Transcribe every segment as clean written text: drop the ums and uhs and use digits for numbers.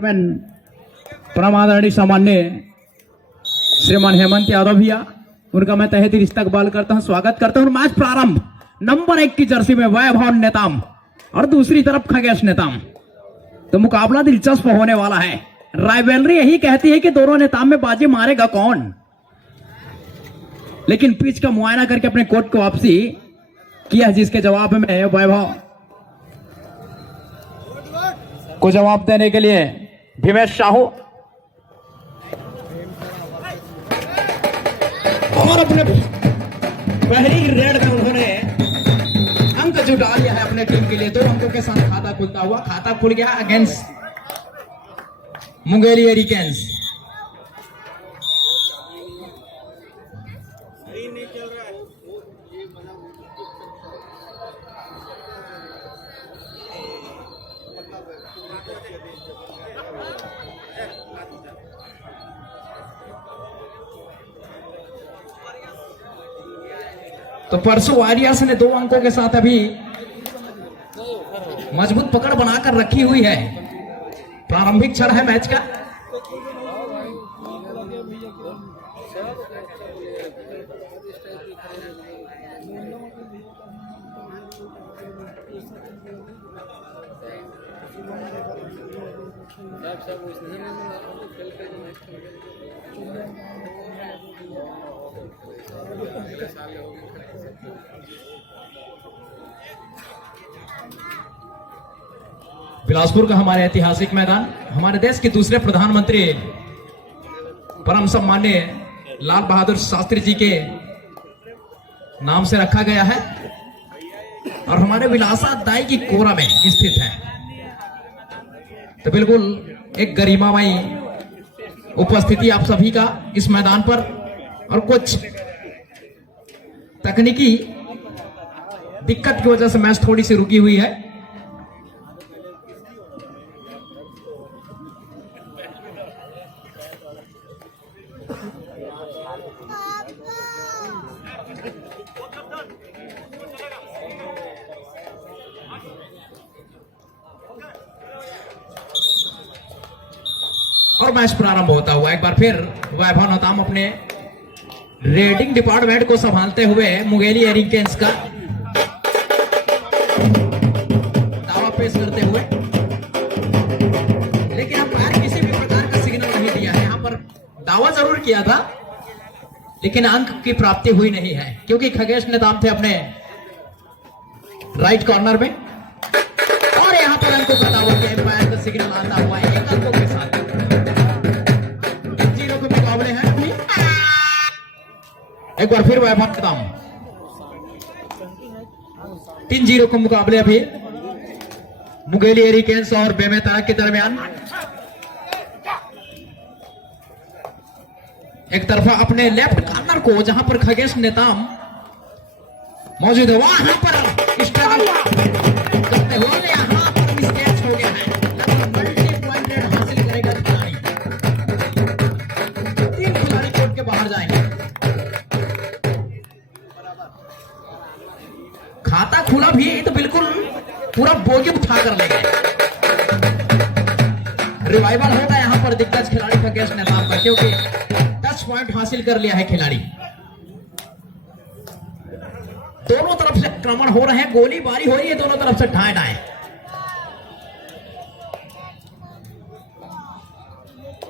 परम आदरणीय सामान्य श्रीमान हेमंत यादव भैया, उनका मैं तहे दिल इस्तकबाल करता हूं, स्वागत करता हूं। मैच प्रारंभ नंबर 1 की जर्सी में वैभव नेताम और दूसरी तरफ खगेश नेताम। तो मुकाबला दिलचस्प होने वाला है। राइवलरी यही कहती है कि दोनों नेताम में बाजी मारेगा कौन, लेकिन पिच का मुआयना करके अपने कोर्ट को वापसी किया, जिसके जवाब में वैभव को जवाब देने के लिए भीमेश साहू और अपने पहली रेड में उन्होंने अंक जुटा लिया है अपने टीम के लिए। 2 अंकों के साथ खाता खुलता हुआ, खाता खुल गया अगेंस्ट मुंगेली एरिकेन्स। तो परसों वॉरियर्स ने 2 अंकों के साथ अभी मजबूत पकड़ बनाकर रखी हुई है। प्रारंभिक क्षण है मैच का। बिलासपुर का हमारे ऐतिहासिक मैदान हमारे देश के दूसरे प्रधानमंत्री परम सम्माननीय लाल बहादुर शास्त्री जी के नाम से रखा गया है और हमारे विलासा दाई की कोरा में स्थित है। तो बिल्कुल एक गरिमामयी उपस्थिति आप सभी का इस मैदान पर, और कुछ तकनीकी दिक्कत की वजह से मैच थोड़ी सी रुकी हुई है। और मैच प्रारंभ होता हुआ एक बार फिर वैभव नेताम अपने रेडिंग डिपार्टमेंट को संभालते हुए मुंगेली एरिकेन्स का दावा पेश करते हुए, लेकिन अंपायर किसी भी प्रकार का सिग्नल नहीं दिया है। यहां पर दावा जरूर किया था लेकिन अंक की प्राप्ति हुई नहीं है, क्योंकि खगेश नेताम थे अपने राइट कॉर्नर में और यहां पर अंकों का दावा किया। अंपायर का सिग्नल आता हुआ 1 अंकों के साथ एक बार फिर वैभव नेताम 3-0 के मुकाबले अभी मुंगेली एरिकेन्स और बेमेतरा के दरमियान। एक तरफा अपने लेफ्ट कॉर्नर को जहां पर खगेश नेताम मौजूद है, वहां पर स्ट्रगल करते हुए यहां पर मिसकैच हो गया है। मल्टी पॉइंट रेड हासिल करेगा खिलाड़ी। 3 खिलाड़ी कोर्ट के बाहर जाएंगे। खाता खुला भी तो बिल्कुल पूरा बोगी उठा कर लेंगे। रिवाइवल होगा यहां पर दिग्गज खिलाड़ी खगेश नेताम का, क्योंकि 10 पॉइंट हासिल कर लिया है खिलाड़ी। दोनों तरफ से आक्रमण हो रहे हैं, गोलीबारी हो रही है दोनों तरफ से ठाए ठाए।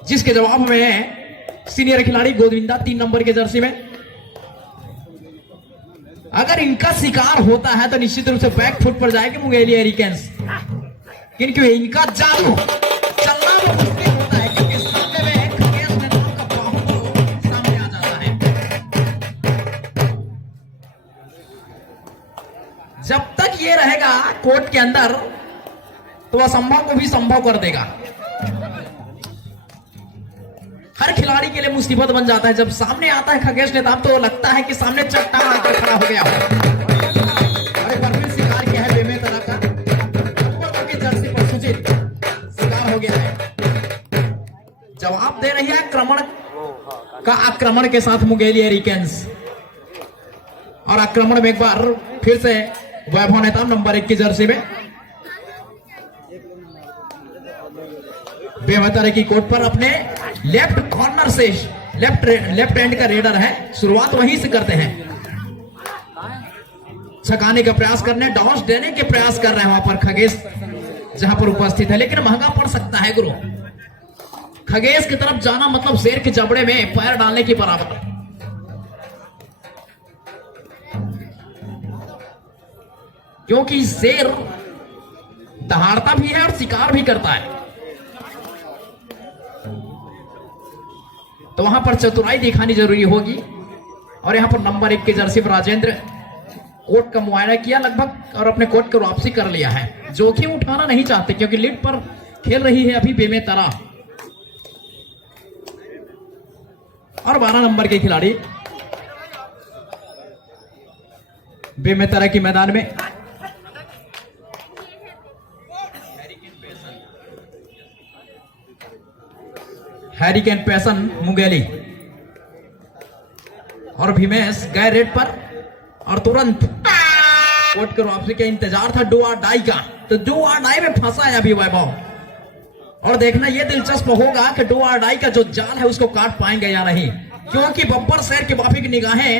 जिसके जवाब में सीनियर खिलाड़ी गोविंदा 3 नंबर के जर्सी में, अगर इनका शिकार होता है तो निश्चित रूप से बैक फुट पर जाएगी मुंगेली एरिकेन्स, क्योंकि इनका जादू चलना वो मुश्किल होता है, क्योंकि सामने में खगेश नेताम का बाहुबल सामने आ जाता है। जब तक ये रहेगा कोर्ट के अंदर तो असंभव को भी संभव कर देगा। हर खिलाड़ी के लिए मुसीबत बन जाता है जब सामने आता है खगेश नेताम, तो लगता है कि सामने चट्टान आकर खड़ा हो गया हो। और एक बार फिर शिकार किया है बेमेतरा का, नंबर 2 की जर्सी पर सुजीत शिकार हो गया है। जवाब दे रही है आक्रमण के साथ मुंगेली एरिकेन्स, और आक्रमण में एक बार फिर से वैभव नेताम नंबर 1 की जर्सी में। बेमतरे की कोर्ट पर अपने लेफ्ट कॉर्नर से लेफ्ट हैंड का रेडर है, शुरुआत वहीं से करते हैं। छकाने का प्रयास करने, डॉस देने के प्रयास कर रहे हैं वहां पर खगेश जहां पर उपस्थित है, लेकिन महंगा पड़ सकता है गुरु। खगेश की तरफ जाना मतलब शेर के जबड़े में पैर डालने की बराबर। क्योंकि शेर दहाड़ता भी है और शिकार भी करता है, तो वहां पर चतुराई दिखानी जरूरी होगी। और यहां पर नंबर 1 के जर्सी पर राजेंद्र कोर्ट का मुआयना किया लगभग और अपने कोर्ट को वापसी कर लिया है। जोखिम उठाना नहीं चाहते क्योंकि लीड पर खेल रही है अभी बेमेतरा। और 12 नंबर के खिलाड़ी बेमेतरा की मैदान में हैरिकेन पैसन मुंगेली और भीमेश गए रेड पर और तुरंत कोर्ट के वापसी का इंतजार था डू और डाई का, तो डू और डाई में फंसा है अभी वैभव। और देखना यह दिलचस्प होगा कि डू और डाई का जो जाल है उसको काट पाएंगे या नहीं, क्योंकि बब्बर शेर की बाफी की निगाहें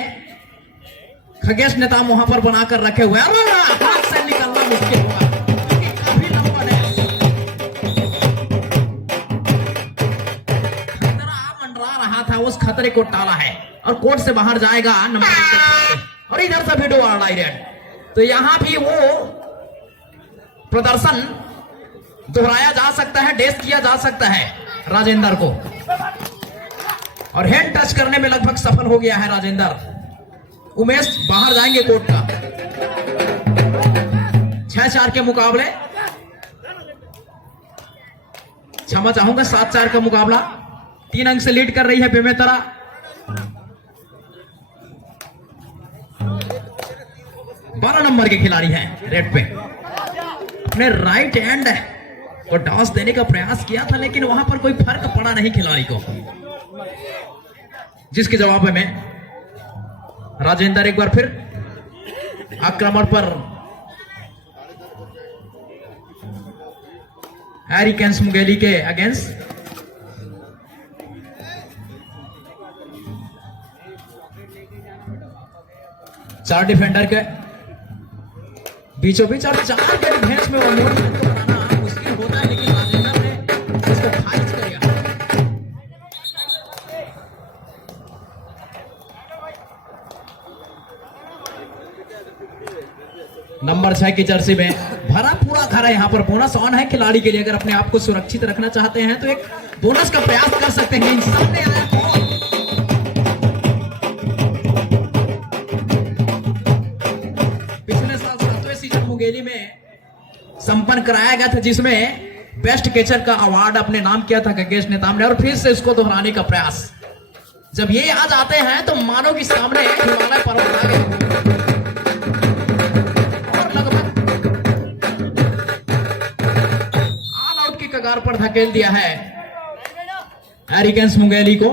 खगेश नेताम वहां पर बनाकर रखे हुए हैं। हाथ से निकलना मुश्किल होगा क्योंकि काफी नंबर है। खतरा मंडरा रहा था, उस खतरे को टाला है और कोर्ट से बाहर जाएगा नंबर 1। और इधर से भी डू और डाई रेड, तो यहां भी वो प्रदर्शन दोहराया जा सकता है, डेस किया जा सकता है राजेंद्र को। और हैंड टच करने में लगभग सफल हो गया है राजेंद्र। उमेश बाहर जाएंगे कोर्ट का। 6-4 के मुकाबले, क्षमा चाहूंगा 7-4 का मुकाबला, 3 अंक से लीड कर रही है बेमेतरा। बारह नंबर के खिलाड़ी हैं रेड पे, अपने राइट हैंड को टॉस देने का प्रयास किया था, लेकिन वहां पर कोई फर्क पड़ा नहीं खिलाड़ी को, जिसके जवाब में राजेंद्र एक बार फिर आक्रमण पर हैरिकेन मुंगेली के अगेंस्ट। चार डिफेंडर के बीचों बीच और 4 के डिफेंस में वो मोड़ को बनाना मुश्किल होता है, लेकिन राजेंद्र ने इसको खारिज कर दिया। नंबर 6 की जर्सी में भरा पूरा घर है। यहां पर बोनस ऑन है खिलाड़ी के लिए, अगर अपने आप को सुरक्षित रखना चाहते हैं तो एक बोनस का प्रयास कर सकते हैं। इंसान ने आया मुंगेली में संपन्न कराया गया था, जिसमें बेस्ट कैचर का अवार्ड अपने नाम किया था खगेश नेताम ने, और फिर से इसको दोहराने का प्रयास। जब ये आ जाते हैं तो मानो कि सामने हिमालय पर्वत आ गए और लगभग ऑल आउट की कगार पर धकेल दिया है हैरिकेन मुंगेली को।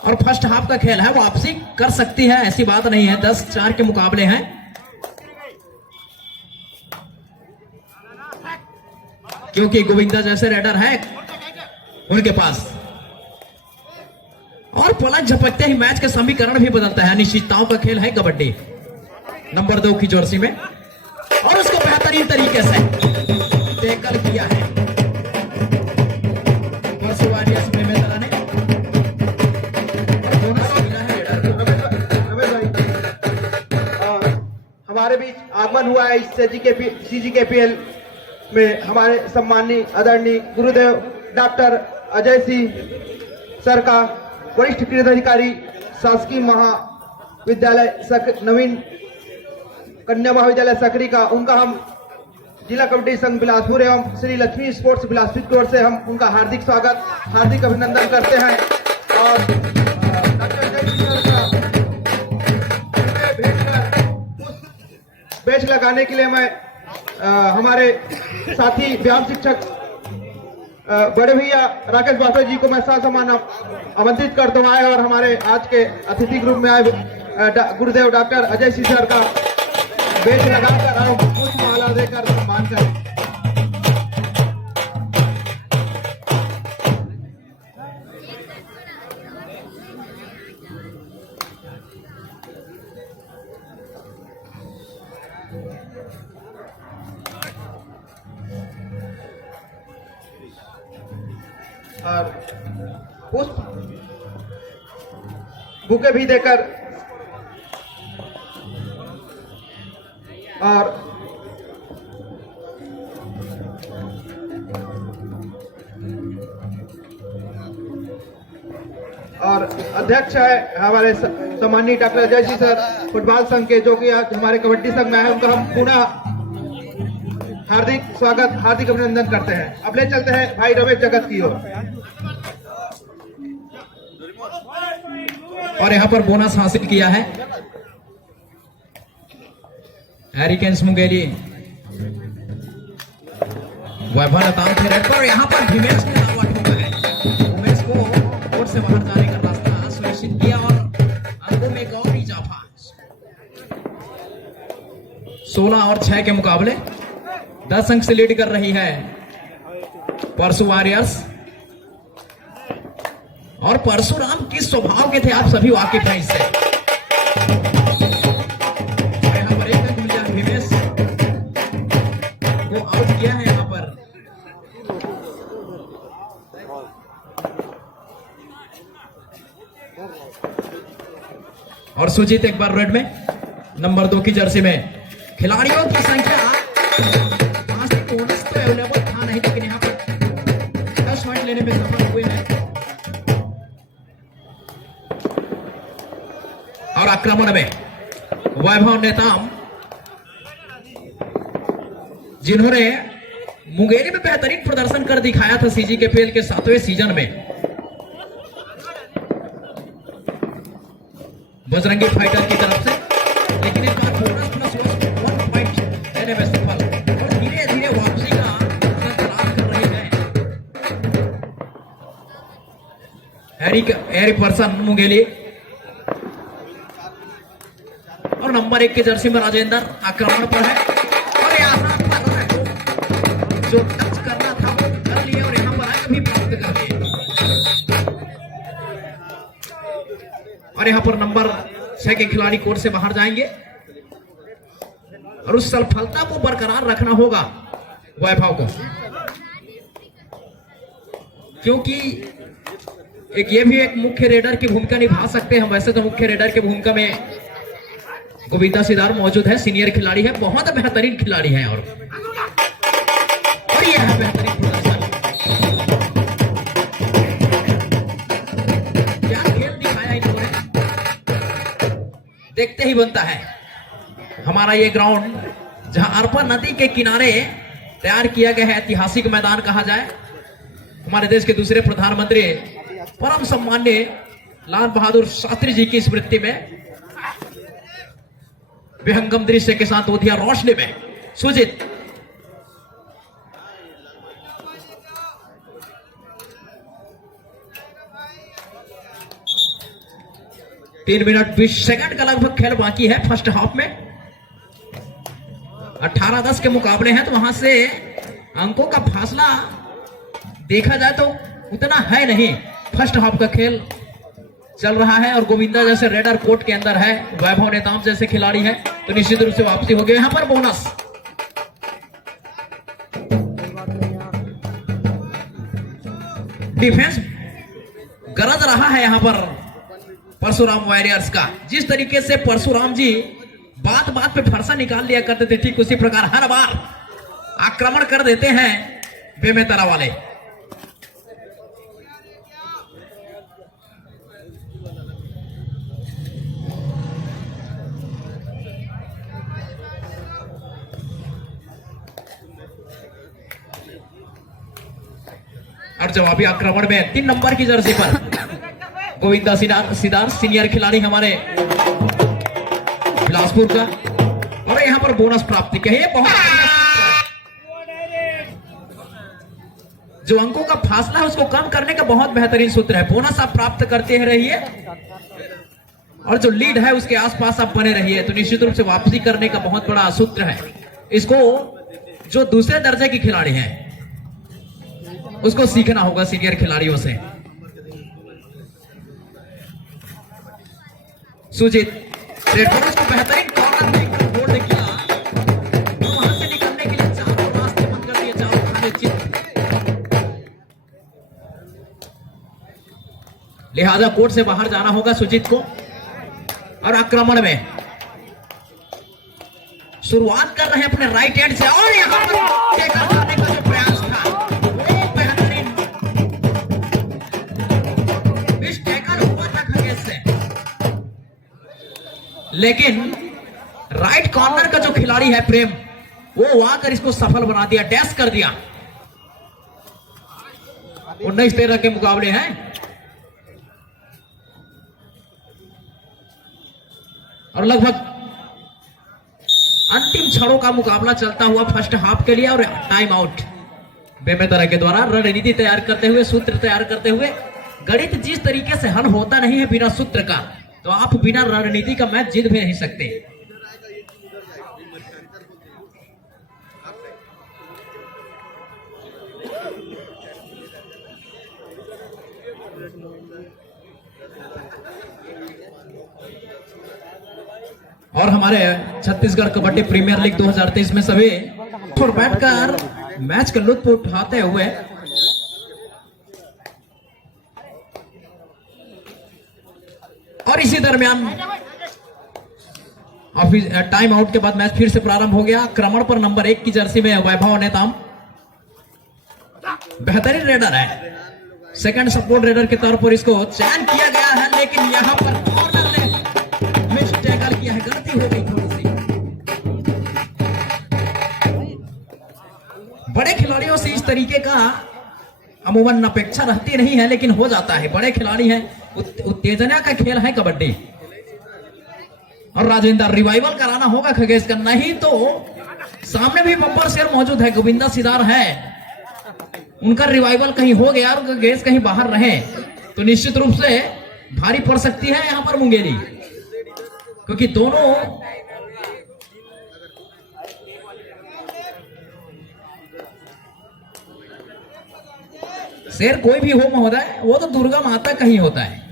और फर्स्ट हाफ का खेल है, वापसी कर सकती है, ऐसी बात नहीं है। 10-4 के मुकाबले हैं। क्योंकि गोविंदा जैसे रेडर है उनके पास, और पलक झपकते ही मैच का समीकरण भी बदलता है। अनिश्चितताओं का खेल है कबड्डी। नंबर 2 की जर्सी में, और उसको बेहतरीन तरीके से टैकल किया है हमारे बीच आगमन हुआ है इस CGKPL में हमारे सम्माननीय आदरणीय गुरुदेव डॉक्टर अजय सिंह सर का, वरिष्ठ क्रीड़ा अधिकारी शासकीय महाविद्यालय नवीन कन्या महाविद्यालय सकरी का, उनका हम जिला कबड्डी संघ बिलासपुर एवं श्री लक्ष्मी स्पोर्ट्स बिलासपुर की ओर से हम उनका हार्दिक स्वागत, हार्दिक अभिनंदन करते हैं। और डॉक्टर अजय सिंह सर का बैच लगाने के लिए मैं हमारे साथी व्यायाम शिक्षक बड़े भैया राकेश बाठो जी को मैं सम्मान आमंत्रित करता हूँ आए, और हमारे आज के अतिथि ग्रुप में आए गुरुदेव डॉक्टर अजय सिंह सर का बेच लगाकर और पुष्प माला देकर सम्मान करें। और पुष्प बुके भी देकर और अध्यक्ष है हमारे सम्माननीय doctor Ajay ji sir football संघ के, जो कि आज हमारे कबड्डी संघ में है। उनका हम पुनः हार्दिक स्वागत, हार्दिक अभिनंदन करते हैं। अब ले चलते हैं भाई रमेश जगत की ओर। और यहाँ पर बोनस हासिल किया है हैरिकेन्स मुंगेरी, वैभव लताम थे रेड पर। यहाँ पर हिमेश ने आउट हुआ है। उमेश को कोर्ट से बाहर जाने का रास्ता सुनिश्चित किया और अंकों में एक और इजाफा। 16 और 6 के मुकाबले 10 अंक से लीड कर रही है परसू वॉरियर्स। और परशुराम किस स्वभाव के थे आप सभी वाकिफ हैं इससे। यहाँ पर एक मिल जाए, हिमेश को आउट किया है यहाँ पर। और सुजीत एक बार रेड में, नंबर 2 की जर्सी में। खिलाड़ियों की संख्या 5 बोनस तो अवेलेबल था नहीं, लेकिन यहाँ पर 10 पॉइंट लेने में सफल हुए हैं। और आक्रमण में वैभव नेताम, जिन्होंने मुंगेरी में बेहतरीन प्रदर्शन कर दिखाया था सीजीकेपीएल के 7वें सीजन में। बजरंगी फाइटर की तरफ से, लेकिन इस बार बोनस प्लस 1 पॉइंट लेने में सफल और धीरे धीरे वापसी का इंतजार कर रहे हैं हैरी पर्सन मुंगेली। और नंबर 1 के जर्सी में राजेंद्र आक्रमण पर है और यहाँ पर जो टच करना था वो कर लिया और यहाँ पर आगे भी प्राप्त कर लिए। और यहाँ पर नंबर 6 के खिलाड़ी कोर्ट से बाहर जाएंगे और उस सफलता को बरकरार रखना होगा वैभव को, क्योंकि ये भी एक मुख्य रेडर की भूमिका निभा सकते हैं। वैसे तो मुख्य रेडर की भूमिका में गोविंदा सिदार मौजूद है, सीनियर खिलाड़ी है, बहुत बेहतरीन खिलाड़ी है। और ये है बेहतरीन प्रदर्शन, क्या खेल दिखाया इन्होंने, देखते ही बनता है। हमारा ये ग्राउंड जहां अरपा नदी के किनारे तैयार किया गया है, ऐतिहासिक मैदान कहा जाए। हमारे देश के दूसरे प्रधानमंत्री परम सम्माननीय लाल बहादुर शास्त्री जी की स्मृति में विहंगम दृश्य के साथ ओधिया रोशनी में सुजीत। तीन मिनट 20 सेकंड का लगभग खेल बाकी है फर्स्ट हाफ में। 18-10 के मुकाबले हैं, तो वहां से अंकों का फासला देखा जाए तो उतना है नहीं। फर्स्ट हाफ का खेल चल रहा है और गोविंदा जैसे रेडर कोर्ट के अंदर है, वैभव नेताम जैसे खिलाड़ी है, तो निश्चित रूप से वापसी हो गई। यहां पर बोनस डिफेंस गरज रहा है यहां पर परशुराम वॉरियर्स का। जिस तरीके से परशुराम जी बात बात पे फरसा निकाल लिया करते थे, ठीक उसी प्रकार हर बार आक्रमण कर देते हैं बेमेतरा वाले। और जवाबी आक्रमण में 3 नंबर की जर्सी पर गोविंदा सिदार सीनियर खिलाड़ी हमारे बिलासपुर का, और यहां पर बोनस प्राप्ति के है। बहुत जो अंकों का फासला है उसको कम करने का बहुत बेहतरीन सूत्र है। बोनस आप प्राप्त करते रहिए और जो लीड है उसके आसपास आप बने रहिए, तो निश्चित रूप से वापसी करने का बहुत बड़ा सूत्र है। इसको जो दूसरे दर्जे के खिलाड़ी हैं उसको सीखना होगा सीनियर खिलाड़ियों से। सुजीत रेडक्रॉस को बेहतरीन कॉर्नर देखकर होल्ड किया और वहां से निकलने के लिए चारों रास्ते बंद कर दिए, चारों खाने चित। लिहाजा कोर्ट से बाहर जाना होगा सुजीत को। और आक्रमण में शुरुआत कर रहे हैं अपने राइट हैंड से और यहां पर टैकल करने का जो प्रयास था वो बेहतरीन। इस टैकल हुआ था खगेश से, लेकिन राइट कॉर्नर का जो खिलाड़ी है प्रेम वो आकर इसको सफल बना दिया, डैश कर दिया। 19-13 के मुकाबले हैं। और लगभग अंतिम क्षणों का मुकाबला चलता हुआ फर्स्ट हाफ के लिए। और टाइम आउट बेमेतरा के द्वारा रणनीति तैयार करते हुए, सूत्र तैयार करते हुए। गणित जिस तरीके से हल होता नहीं है बिना सूत्र का, तो आप बिना रणनीति का मैच जीत भी नहीं सकते। और हमारे छत्तीसगढ़ कबड्डी प्रीमियर लीग 2023 में सभी और बैठकर मैच का लुत्फ उठाते हुए और इसी दरमियान टाइम आउट के बाद मैच फिर से प्रारंभ हो गया। आक्रमण पर नंबर 1 की जर्सी में वैभव नेताम बेहतरीन रेडर है, सेकंड सपोर्ट रेडर के तौर पर इसको चयन किया गया है, लेकिन यहां पर कॉर्नर ने मिस टैकल किया है, गलती हो गई थोड़ी सी। बड़े खिलाड़ियों से इस तरीके का अमूमन अपेक्षा रहती नहीं है, लेकिन हो जाता है। बड़े खिलाड़ी हैं, उत्तेजना का खेल है कबड्डी। और राजेंद्र रिवाइवल कराना होगा खगेश का, नहीं तो सामने भी बब्बर शेर मौजूद है, गोविंदा सिदार है, उनका रिवाइवल कहीं हो गया और खगेश कहीं बाहर रहे तो निश्चित रूप से भारी पड़ सकती है यहां पर मुंगेरी, क्योंकि दोनों शेर कोई भी हो महोदय, वो तो दुर्गा माता का ही होता है।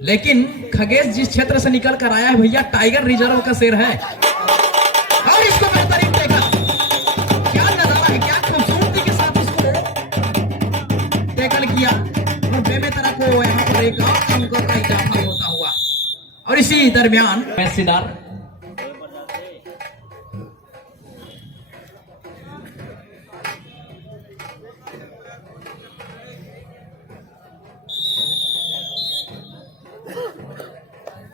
लेकिन खगेश जिस क्षेत्र से निकल कर आया है भैया, टाइगर रिजर्व का शेर है। और इसको बेहतरीन देखा, क्या नजारा है, क्या खूबसूरती के साथ उसको टैकल किया और बेमेतरा को यहाँ पर एक और अंक का इजाफा होता हुआ। और इसी दरमियान मैसीदार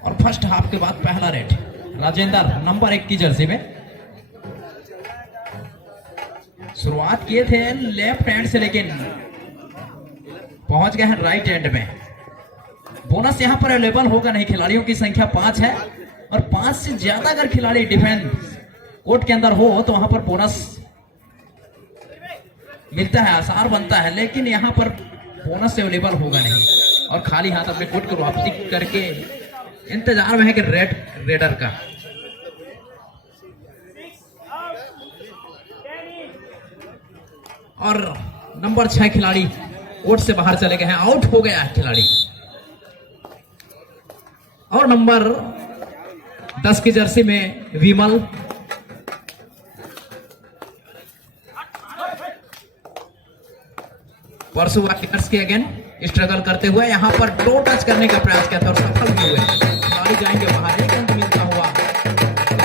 और फर्स्ट हाफ के बाद पहला रेड राजेंद्र नंबर 1 की जर्सी में। शुरुआत किए थे लेफ्ट हैंड से, लेकिन पहुंच गए हैं राइट हैंड में। बोनस यहां पर अवेलेबल होगा नहीं, खिलाड़ियों की संख्या 5 है और 5 से ज्यादा अगर खिलाड़ी डिफेंस कोर्ट के अंदर हो तो वहां पर बोनस मिलता है, आसार बनता है, लेकिन यहां पर बोनस अवेलेबल होगा नहीं। और खाली हाथ अपने कोर्ट को वापसी करके इंतजार में है कि रेडर का। और नंबर 6 खिलाड़ी कोर्ट से बाहर चले गए हैं, आउट हो गया है खिलाड़ी। और नंबर 10 की जर्सी में विमल परसुआ किकर्स के अगेन स्ट्रगल करते हुए यहां पर टो टच करने का प्रयास किया था और सफल भी हुए। खिलाड़ी जाएंगे बाहर, एक अंक मिलता हुआ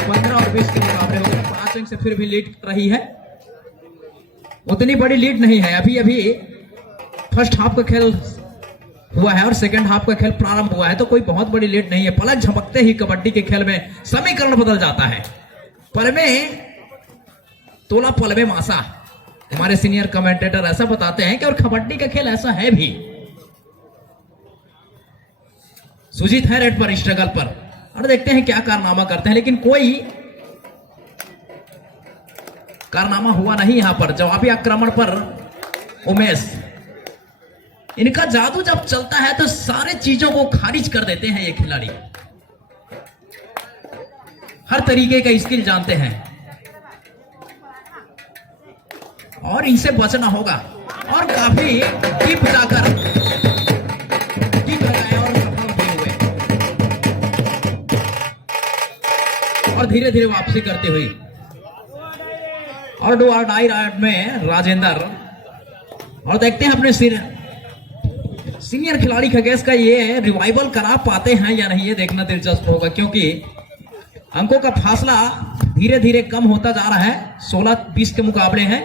15 और 20 के मुकाबले हो गए। 5 अंक से फिर भी लीड कर रही है, उतनी बड़ी लीड नहीं है। अभी अभी फर्स्ट हाफ का खेल हुआ है और सेकंड हाफ का खेल प्रारंभ हुआ है, तो कोई बहुत बड़ी लीड नहीं है। पलक झपकते ही कबड्डी के खेल में समीकरण बदल जाता है। पलमे तोला पलमे मासा, हमारे सीनियर कमेंटेटर ऐसा बताते हैं कि और कबड्डी का खेल ऐसा है भी। सुजीत है रेड पर, स्ट्रगल पर, और देखते हैं क्या कारनामा करते हैं, लेकिन कोई कारनामा हुआ नहीं यहां पर। जवाबी आक्रमण पर उमेश, इनका जादू जब चलता है तो सारे चीजों को खारिज कर देते हैं ये खिलाड़ी, हर तरीके का स्किल जानते हैं और इनसे बचना होगा। और काफी डीप जाकर लगाया और सफल भी हुए और धीरे धीरे वापसी करते हुए। और डू और डाई राइड में राजेंद्र और देखते हैं अपने सीनियर खिलाड़ी खगेश का ये रिवाइवल करा पाते हैं या नहीं, ये देखना दिलचस्प होगा, क्योंकि अंकों का फासला धीरे धीरे कम होता जा रहा है। 16-20 के मुकाबले हैं,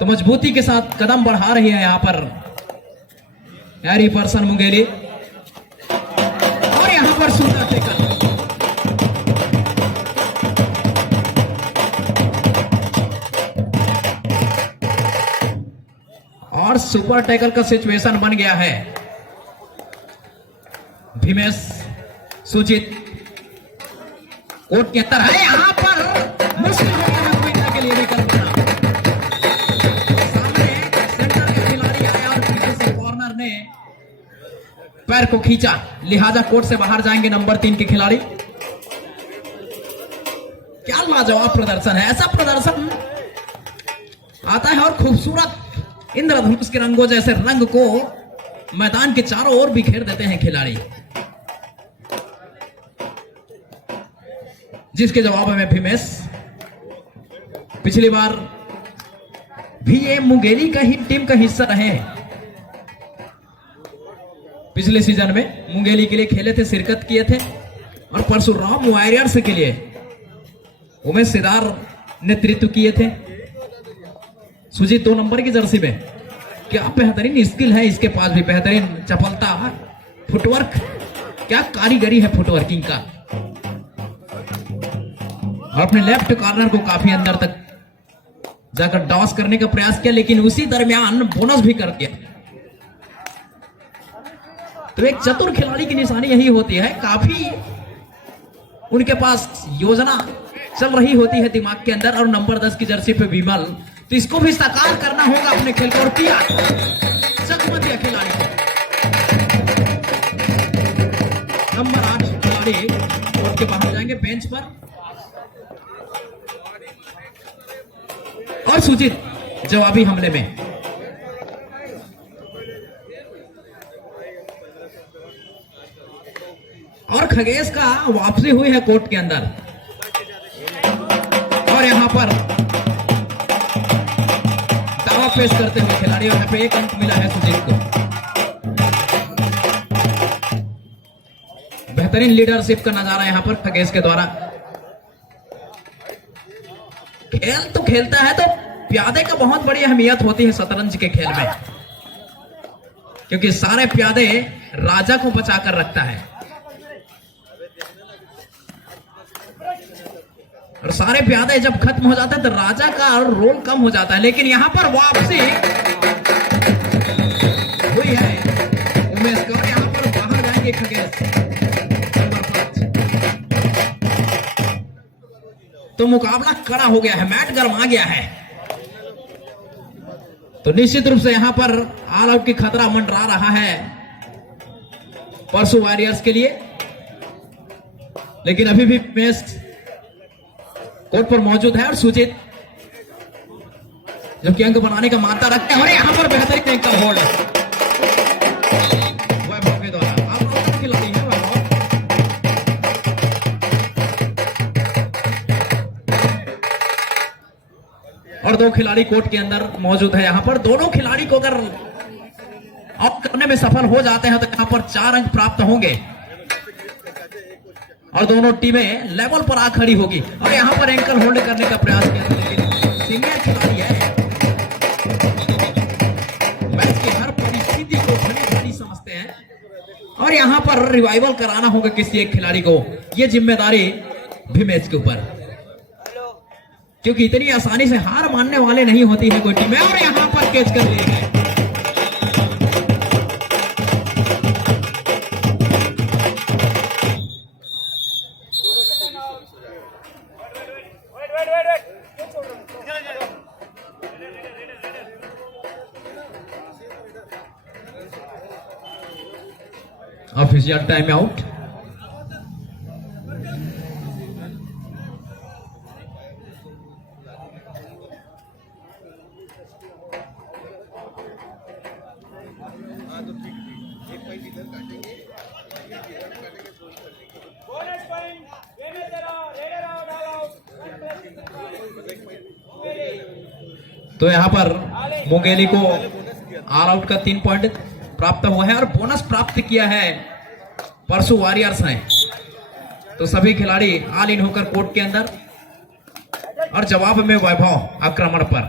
तो मजबूती के साथ कदम बढ़ा रही है यहाँ पर हैरी पर्सन मुंगेली। और यहाँ पर सुंदर टेकल, और सुपर टैकल का सिचुएशन बन गया है। भीमेश सुजीत कोर्ट के अंदर है, यहां पर मुश्किल हो गया है विकेट के लिए निकल पाना। सामने सेंटर का खिलाड़ी आया और पीछे से कॉर्नर ने पैर को खींचा, लिहाजा कोर्ट से बाहर जाएंगे नंबर 3 के खिलाड़ी। क्या लाजवाब प्रदर्शन है, ऐसा प्रदर्शन आता है और खूबसूरत इंद्रधनुष के रंगों जैसे रंग को मैदान के चारों ओर बिखेर देते हैं खिलाड़ी, जिसके जवाब में भीमेश पिछली बार भी ये मुंगेली का ही टीम का हिस्सा रहे हैं। पिछले सीजन में मुंगेली के लिए खेले थे, शिरकत किए थे, और परशुराम वॉरियर्स के लिए उमेश सिदार नेतृत्व किए थे। सुजीत 2 नंबर की जर्सी में, क्या बेहतरीन स्किल है इसके पास भी, बेहतरीन चपलता, फुटवर्क, क्या कारीगरी है फुटवर्किंग का। और अपने लेफ्ट कॉर्नर को काफी अंदर तक जाकर डॉस करने का प्रयास किया, लेकिन उसी दरमियान बोनस भी कर दिया। तो एक चतुर खिलाड़ी की निशानी यही होती है, काफी उनके पास योजना चल रही होती है दिमाग के अंदर। और नंबर 10 की जर्सी पे विमल, तो इसको भी साकार करना होगा अपने खेल को, और किया, चकमक दिया खिलाड़ी को। नंबर 8 खिलाड़ी कोर्ट के बाहर जाएंगे बेंच पर, और सुजीत जवाबी हमले में। और खगेश का वापसी हुई है कोर्ट के अंदर, और यहां पर दावा पेश करते हुए खिलाड़ी, और यहाँ पे 1 अंक मिला है सुजीत को। बेहतरीन लीडरशिप का नजारा यहां पर खगेश के द्वारा। खेल तो खेलता है, तो प्यादे का बहुत बड़ी अहमियत होती है शतरंज के खेल में, क्योंकि सारे प्यादे राजा को बचाकर रखता है, और सारे प्यादे जब खत्म हो जाते हैं तो राजा का रोल कम हो जाता है। लेकिन यहां पर वापसी हुई है उमेश का, और यहां पर बाहर जाएंगे खगेश नंबर 5। तो मुकाबला कड़ा हो गया है, मैच गरमा गया है, तो निश्चित रूप से यहां पर ऑल आउट की खतरा मंडरा रहा है परसू वॉरियर्स के लिए। लेकिन अभी भी मैच कोर्ट पर मौजूद है, और सुजीत जो कि अंक बनाने का मानता रखते हैं, और यहां पर बेहतरीन अंक का होल्ड वैभव के द्वारा। आप खिलाड़ी है वैभव, और 2 खिलाड़ी कोर्ट के अंदर मौजूद है। यहां पर दोनों खिलाड़ी को अगर आउट करने में सफल हो जाते हैं तो यहां पर 4 अंक प्राप्त होंगे, और दोनों टीमें लेवल पर आ खड़ी होगी। और यहां पर एंकल होल्ड करने का प्रयास किया, लेकिन सीनियर खिलाड़ी है, मैच की हर परिस्थिति को भली समझते हैं, और यहां पर रिवाइवल कराना होगा किसी एक खिलाड़ी को। यह जिम्मेदारी भी मैच के ऊपर, क्योंकि इतनी आसानी से हार मानने वाले नहीं होती है कोई टीमें। और यहां पर कैच कर लिए गए, ऑफिशियल टाइम आउट। तो यहां पर मुंगेली को ऑल आउट का 3 पॉइंट प्राप्त हुआ है और बोनस प्राप्त किया है परसू वॉरियर्स ने। तो सभी खिलाड़ी ऑल इन होकर कोर्ट के अंदर और जवाब में वैभव आक्रमण पर।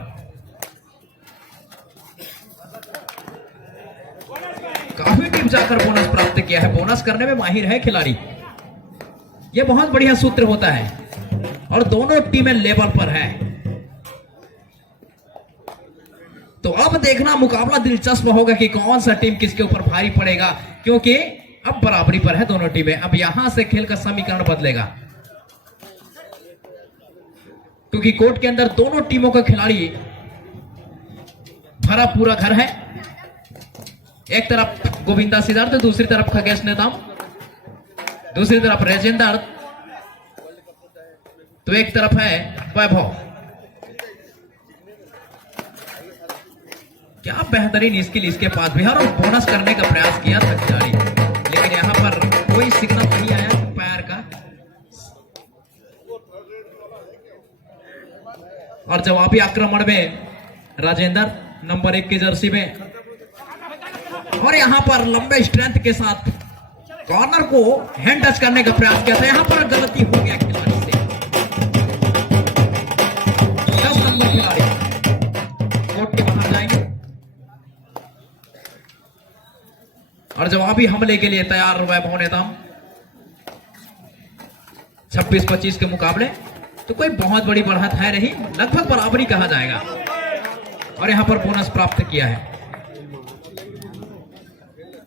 काफी टीम जाकर बोनस प्राप्त किया है, बोनस करने में माहिर है खिलाड़ी। यह बहुत बढ़िया सूत्र होता है और दोनों टीमें लेवल पर है। तो अब देखना मुकाबला दिलचस्प होगा कि कौन सा टीम किसके ऊपर भारी पड़ेगा, क्योंकि अब बराबरी पर है दोनों टीमें। अब यहां से खेल का समीकरण बदलेगा, क्योंकि कोर्ट के अंदर दोनों टीमों का खिलाड़ी भरा पूरा घर है। एक तरफ गोविंदा सिद्धार्थ, दूसरी तरफ खगेश नेताम, दूसरी तरफ राजेंद्र, तो एक तरफ है वैभव। क्या बेहतरीन स्किल इसके पास भी है और बोनस करने का प्रयास किया था खिलाड़ी, लेकिन यहां पर कोई सिग्नल नहीं आया पैर का। और जवाबी आक्रमण में राजेंद्र नंबर 1 की जर्सी में, और यहां पर लंबे स्ट्रेंथ के साथ कॉर्नर को हैंड टच करने का प्रयास किया था। यहां पर गलती हो गया खिलाड़ी से। 10 नंबर खिलाड़ी कोर्ट के बाहर जाएंगे और जवाबी हमले के लिए तैयार वैभव नेताम। 26-25 के मुकाबले तो कोई बहुत बड़ी बढ़त है नहीं, लगभग बराबरी कहा जाएगा। और यहां पर बोनस प्राप्त किया है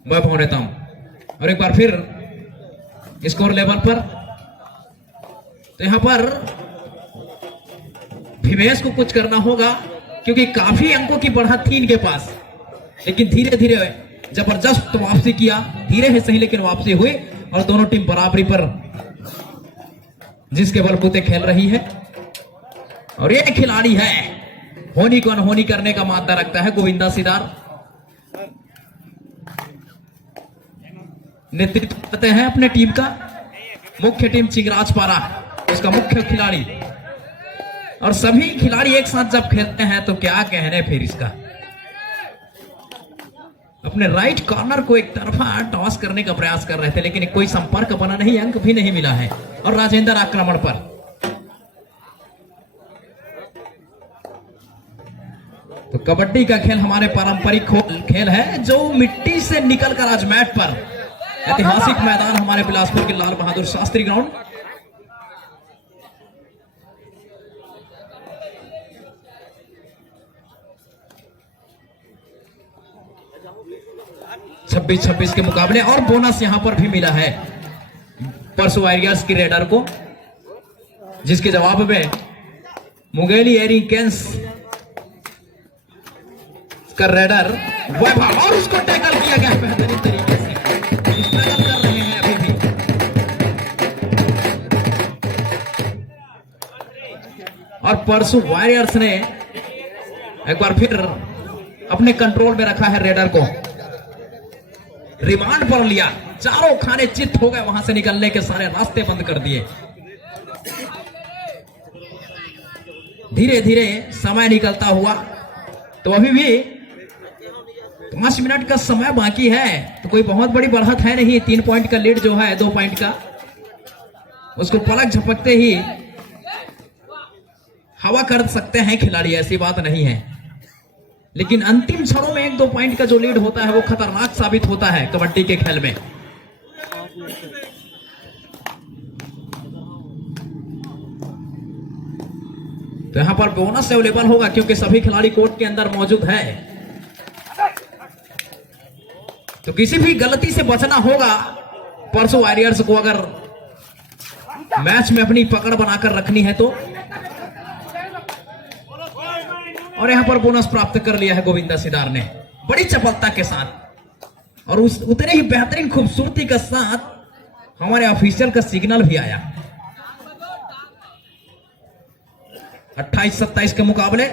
वैभव नेताम। और एक बार फिर स्कोर लेवल पर, तो यहां पर भीमेश को कुछ करना होगा, क्योंकि काफी अंकों की बढ़त थी इनके पास, लेकिन धीरे धीरे जबरदस्त वापसी किया। धीरे ही सही लेकिन वापसी हुई और दोनों टीम बराबरी पर जिसके बलबूते खेल रही है। और ये खिलाड़ी है होनी को अनहोनी करने का मादा रखता है गोविंदा सिदार। नेतृत्व करते हैं अपने टीम का, मुख्य टीम चिंगराज पारा उसका मुख्य खिलाड़ी। और सभी खिलाड़ी एक साथ जब खेलते हैं तो क्या कहने फिर इसका। अपने राइट कॉर्नर को एक तरफा टॉस करने का प्रयास कर रहे थे, लेकिन कोई संपर्क बना नहीं, अंक भी नहीं मिला है। और राजेंद्र आक्रमण पर, तो कबड्डी का खेल हमारे पारंपरिक खेल है, जो मिट्टी से निकलकर आज मैट पर ऐतिहासिक मैदान हमारे बिलासपुर के लाल बहादुर शास्त्री ग्राउंड 26-26 के मुकाबले। और बोनस यहां पर भी मिला है परसू वॉरियर्स की रेडर को, जिसके जवाब में मुंगेली एरिकेंस का रेडर वैभव, और उसको टैकल किया गया बेहतरीन तरीके से। स्ट्रगल कर रहे हैं अभी भी। और परसू वॉरियर्स ने एक बार फिर अपने कंट्रोल में रखा है रेडर को, रिमांड पर लिया। चारों खाने चित हो गए, वहां से निकलने के सारे रास्ते बंद कर दिए। धीरे धीरे समय निकलता हुआ, तो अभी भी 5 मिनट का समय बाकी है, तो कोई बहुत बड़ी बढ़त है नहीं। 3 पॉइंट का लीड जो है 2 पॉइंट का, उसको पलक झपकते ही हवा कर सकते हैं खिलाड़ी, ऐसी बात नहीं है। लेकिन अंतिम क्षणों में 1-2 पॉइंट का जो लीड होता है वो खतरनाक साबित होता है कबड्डी के खेल में। तो यहां पर बोनस अवेलेबल होगा, क्योंकि सभी खिलाड़ी कोर्ट के अंदर मौजूद है। तो किसी भी गलती से बचना होगा परसों वॉरियर्स को, अगर मैच में अपनी पकड़ बनाकर रखनी है तो। और यहां पर बोनस प्राप्त कर लिया है गोविंदा सिदार ने बड़ी चपलता के साथ, और उतने ही बेहतरीन खूबसूरती के साथ हमारे ऑफिशियल का सिग्नल भी आया। 28-27 के मुकाबले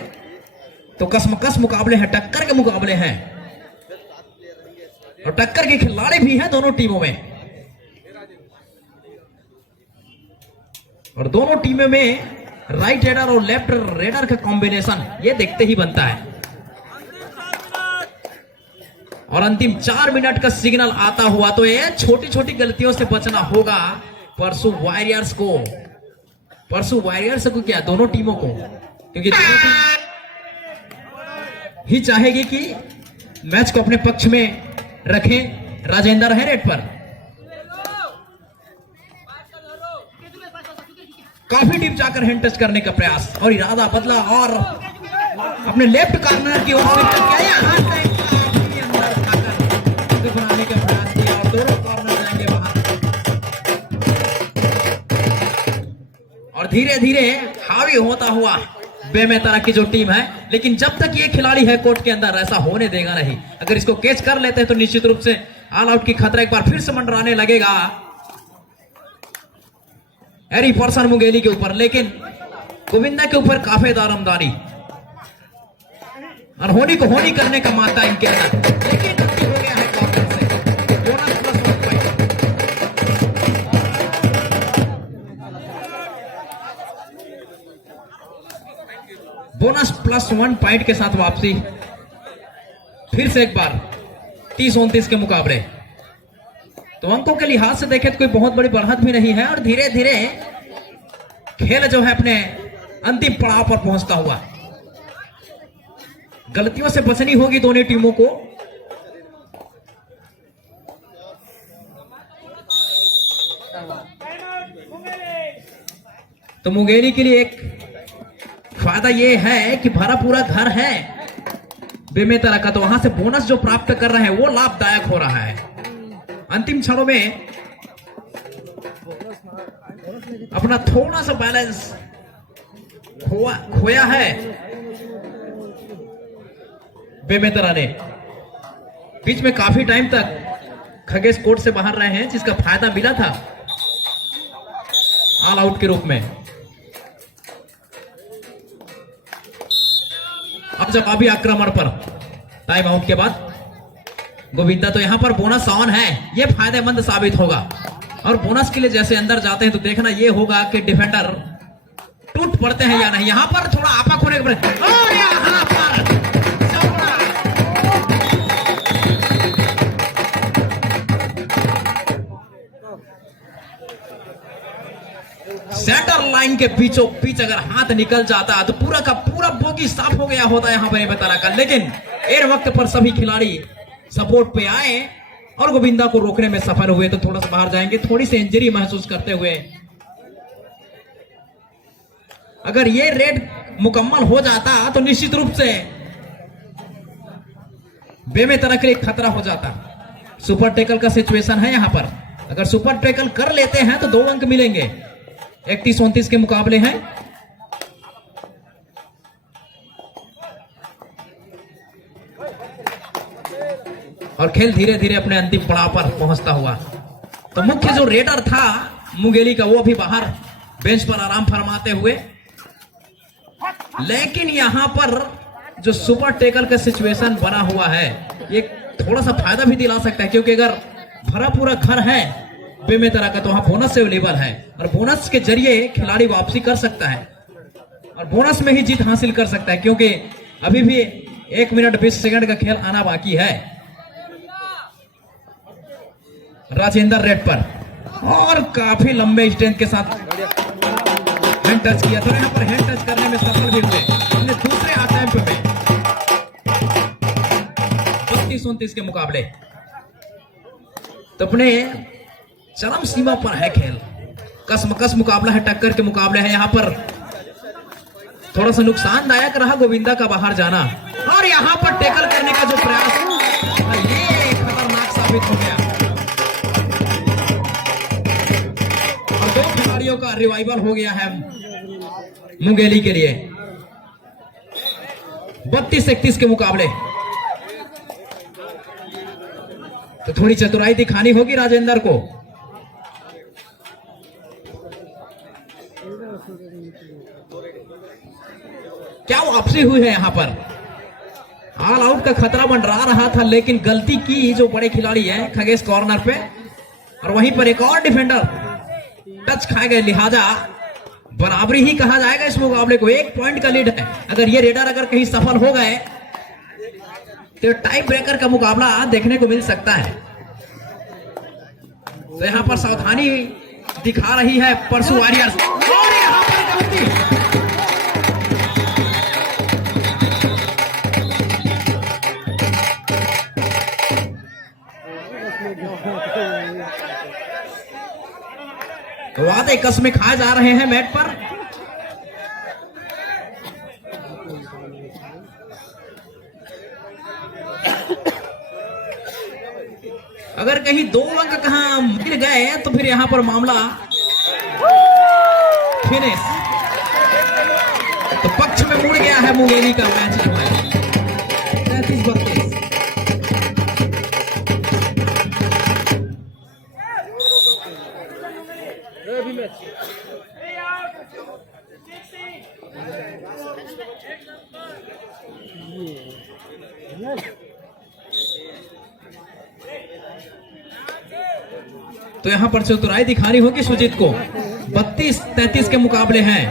तो कसमकस मुकाबले हैं, टक्कर के मुकाबले हैं, और टक्कर के खिलाड़ी भी हैं दोनों टीमों में। और दोनों टीमों में राइट रेडर और लेफ्ट रेडर का कॉम्बिनेशन ये देखते ही बनता है। और अंतिम 4 मिनट का सिग्नल आता हुआ तो ये छोटी छोटी गलतियों से बचना होगा परसू वॉरियर्स को। परसू वॉरियर्स को क्या, दोनों टीमों को, क्योंकि दोनों टीम ही चाहेगी कि मैच को अपने पक्ष में रखें। राजेंद्र है रेड पर, काफी डीप जाकर हैंड टच करने का प्रयास और इरादा बदला और अपने लेफ्ट कॉर्नर की ओर से बनाने का प्रयास किया और दोनों कॉर्नर जाएंगे बाहर। और धीरे धीरे हावी होता हुआ बेमेतरा की जो टीम है, लेकिन जब तक ये खिलाड़ी है कोर्ट के अंदर ऐसा होने देगा नहीं। अगर इसको कैच कर लेते हैं तो निश्चित रूप से ऑल आउट की खतरा एक बार फिर से मंडराने लगेगा हैरी पर्सन मुंगेली के ऊपर, लेकिन गोविंदा के ऊपर काफी दारमदारी और होनी को होनी करने का माता इनके अंदर, लेकिन गलती हो गया है कॉर्नर से। Bonus plus 1 point. Bonus plus 1 point के साथ वापसी फिर से एक बार 30-29 के मुकाबले। तो अंकों के लिहाज से देखें तो कोई बहुत बड़ी बढ़त भी नहीं है और धीरे धीरे खेल जो है अपने अंतिम पड़ाव पर पहुंचता हुआ। गलतियों से बचनी होगी दोनों टीमों को। तो मुंगेली के लिए एक फायदा यह है कि भरा पूरा घर है बेमेतरा का, तो वहां से बोनस जो प्राप्त कर रहे हैं वो लाभदायक हो रहा है। अंतिम क्षणों में अपना थोड़ा सा बैलेंस खोया है बेमेतरा ने। बीच में काफी टाइम तक खगेश कोर्ट से बाहर रहे हैं, जिसका फायदा मिला था ऑल आउट के रूप में। अब जब अभी आक्रमण पर टाइम आउट के बाद गोविंदा, तो यहां पर बोनस ऑन है, यह फायदेमंद साबित होगा। और बोनस के लिए जैसे अंदर जाते हैं तो देखना यह होगा कि डिफेंडर टूट पड़ते हैं या नहीं। यहां पर थोड़ा आपा खोने के बाद और यहां पर सेंटर लाइन के बीचों बीच अगर हाथ निकल जाता तो पूरा का पूरा बोगी साफ हो गया होता यहां पर बेमेतरा का। लेकिन एर वक्त पर सभी खिलाड़ी सपोर्ट पे आए और गोविंदा को रोकने में सफल हुए, तो थोड़ा सा बाहर जाएंगे, थोड़ी सी इंजरी महसूस करते हुए। अगर ये रेड मुकम्मल हो जाता तो निश्चित रूप से बेमेतरा के लिए खतरा हो जाता। सुपर टैकल का सिचुएशन है यहां पर, अगर सुपर टैकल कर लेते हैं तो 2 अंक मिलेंगे। 31-29 के मुकाबले हैं। और खेल धीरे धीरे अपने अंतिम पड़ाव पर पहुंचता हुआ। तो मुख्य जो रेडर था मुंगेली का, वो भी बाहर बेंच पर आराम फरमाते हुए। लेकिन यहां पर जो सुपर टैकल का सिचुएशन बना हुआ है, ये थोड़ा सा फायदा भी दिला सकता है, क्योंकि अगर भरा पूरा घर है बेमेतरा का तो वहां बोनस अवेलेबल है और बोनस के जरिए खिलाड़ी वापसी कर सकता है और बोनस में ही जीत हासिल कर सकता है, क्योंकि अभी भी 1 मिनट 20 सेकंड का खेल आना बाकी है। राजेंद्र रेड पर और काफी लंबे स्ट्रेंथ के साथ हैंड टच किया था, यहां पर हैंड टच करने में सफल भी हुए अपने दूसरे अटेम्प्ट में। 32-29 के मुकाबले तो अपने चरम सीमा पर है खेल। कसमकस मुकाबला है, टक्कर के मुकाबले है। यहां पर थोड़ा सा नुकसानदायक रहा गोविंदा का बाहर जाना और यहां पर टैकल करने का जो प्रयास, ये खतरनाक साबित हो गया और 2 खिलाड़ियों का रिवाइवल हो गया है मुंगेली के लिए। 32-31 के मुकाबले तो थोड़ी चतुराई दिखानी होगी राजेंद्र को। क्या वापसी हुई है यहां पर, ऑल आउट का खतरा मंडरा रहा था, लेकिन गलती की जो बड़े खिलाड़ी हैं खगेश कॉर्नर पे, और वहीं पर एक और डिफेंडर टच खाए गए। लिहाजा बराबरी ही कहा जाएगा इस मुकाबले को। 1 पॉइंट का लीड है। अगर ये रेडर अगर कहीं सफल हो गए तो टाई ब्रेकर का मुकाबला देखने को मिल सकता है। तो यहाँ पर सावधानी दिखा रही है परसू वॉरियर्स और यहाँ पर कबड्डी। वादे कसमें खाए जा रहे हैं मैट पर। अगर कहीं 2 अंक कहां मिल गए तो फिर यहां पर मामला फिनिश। तो पक्ष में मुड़ गया है मुंगेली का मैच जो है 33-32। तो यहां पर चतुराई दिखानी होगी सुजीत को। 32-33 के मुकाबले हैं।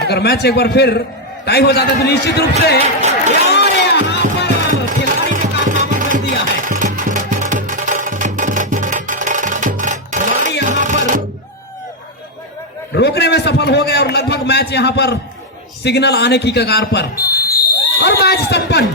अगर मैच एक बार फिर टाई हो जाता तो निश्चित रूप से और यहां पर खिलाड़ी ने कारनामा कर दिया है। खिलाड़ी यहां पर रोकने में सफल हो गए और लगभग मैच यहां पर सिग्नल आने की कगार पर और मैच संपन्न।